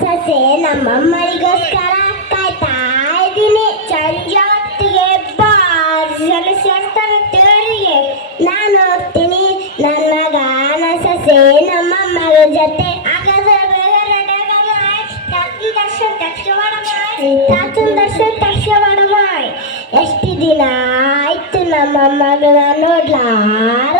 ಸೊಸೆ ನಮ್ಮಮ್ಮಳಿಗೋಸ್ಕರ ಕಾಯ್ತಾ ಇದ್ದೀನಿ. ಸಂಜೆ ಹೊತ್ತಿಗೆ ಬಾರ್ಸಲಿಸ್ತಾನೆ ತೇರಿಗೆ. ನಾನು ಹೋಗ್ತೀನಿ ನನ್ನ ಮಗನ ಸೊಸೆ ನಮ್ಮಮ್ಮಗಳ ಜೊತೆ. ಎಷ್ಟು ದಿನ ಆಯ್ತು ನಮ್ಮ ಮಗಳ ನೋಡ್ಲಾರ.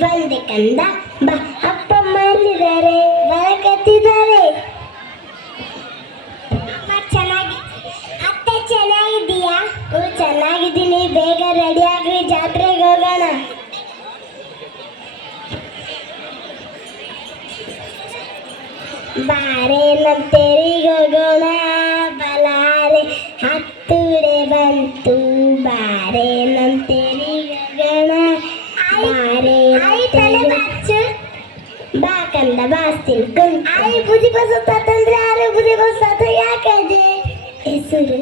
ಬಂದೆ ಕಂದ ಬಾ. ಅಪ್ಪ ಮಲ್ಲಿದ್ದಾರೆ, ಬರಕತ್ತಿದ್ದಾರೆ. ಅಮ್ಮ ಅತ್ತೆ ಚೆನ್ನಾಗಿದ್ದೀಯಾ? ಚೆನ್ನಾಗಿದ್ದೀನಿ. ಬೇಗ ರೆಡಿ ಆಗ್ರಿ, ಜಾತ್ರೆಗೆ ಹೋಗೋಣ. ಬಾರೆ ನಮ್ಮ ತೆರಿಗೆ ಹೋಗೋಣ. ಬಲಾರೆ ಹತ್ತುಡೆ ಬಂತು, ಬಾರೆ ನಮ್ಮ ತೆರಿಗೆ ಹೋಗೋಣ. ಬಾ ಕಂದ ಬಾಸ್ತೀನಿ. ಬುದ್ಧಿ ಬಸತ್ತಂದ್ರೆ ಯಾರು ಬುದ್ಧಿ ಬಸತ್ತ ಯಾಕದೆ ಹೆಸರು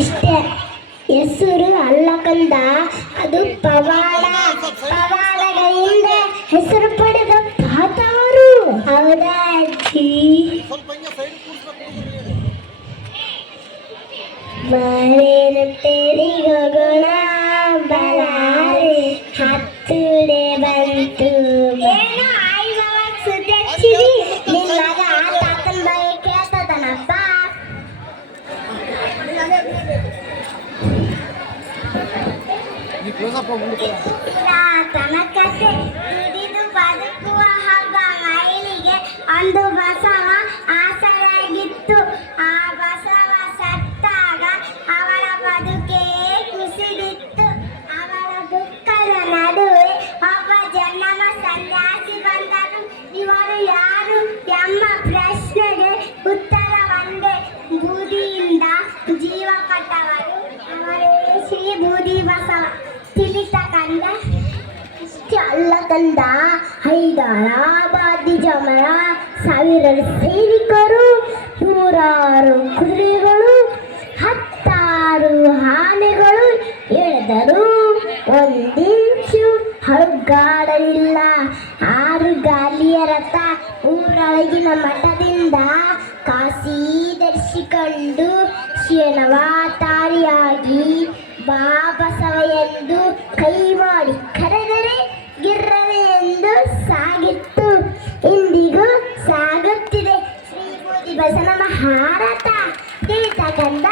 ಇಷ್ಟೇ. ಹೆಸರು ಅಲ್ಲ ಕಂದ, ಅದು ಪವಾಡ. ಪವಾಡಗಳಿಂದ ಹೆಸರು ಪಡೆದ ತಾತವರು. ಹೌದಾ ಅಜ್ಜಿ? ಬಾರೇನ ತೆರಿಗೆ ಹೋಗೋಣ. ಬಲಾರೆ ಹತ್ತುಡೆ ಬಂತು. ಏನು ಆಯ್ವಾಗ ಸುದ್ದಿ ಹಚ್ಚಿರಿ? ನಿನ್ನ ಮಗ ತಾತನ ಬಾಯಿ ಕೇಳ್ತದನಪ್ಪ. ತಾತನ ಕತೆ ದುಡಿದು ಬದುಕುವ ಹಬ್ಬ. ಮೈಲಿಗೆ ಒಂದು ಬಸವ ಆಸರಾಗಿತ್ತು. ಆ ಬಸವ ಸತ್ತಾಗ ಅವಳ ಬದುಕೇ ಕುಸಿದಿತ್ತು. ಅವಳ ದುಃಖದ ನಡುವೆ ಒಬ್ಬ ಜನ್ಮ ಸನ್ಯಾಸಿ ಬಂದನು. ಇವರು ಯಾರು ಎಂಬ ಪ್ರಶ್ನೆಗೆ ಉತ್ತರ ಒಂದೇ. ಬೂದಿಯಿಂದ ಜೀವ ಕೊಟ್ಟವರು ಅವರೇ ಶ್ರೀ ಬೂದಿ ಬಸವ. ತಿಳಿತ ಕಂದ? ಇಷ್ಟೇ ಅಲ್ಲ ಕಂದ, ಹೈದರಾಬಾದಿ ಜಮರ, ಸಾವಿರಾರು ಸೈನಿಕರು, 100 ಕುದುರೆಗಳು, 10 ಆನೆಗಳು ಎಳೆದರು. ಒಂದಿಂಚು ಹಳುಗಾಡಲಿಲ್ಲ. 6 ಗಾಲಿಯ ರಥ ಊರೊಳಗಿನ ಮಠದಿಂದ ಕಾಶಿ ದರ್ಶಿಕೊಂಡು ಶೇನವಾತಾರಿಯಾಗಿ ಬಾ ಬಸವ ಎಂದು ಕೈ ಮಾಡಿ ಕರೆದರೆ ಗಿರ್ರನೆ ಎಂದು ಸಾಗಿತ್ತು. ಇಂದಿಗೂ ಸಾಗುತ್ತಿದೆ ಶ್ರೀ ಬೂದಿ ಬಸವನ ಮಹಾರಥ. ತಿಳಿತ ಕಂದ?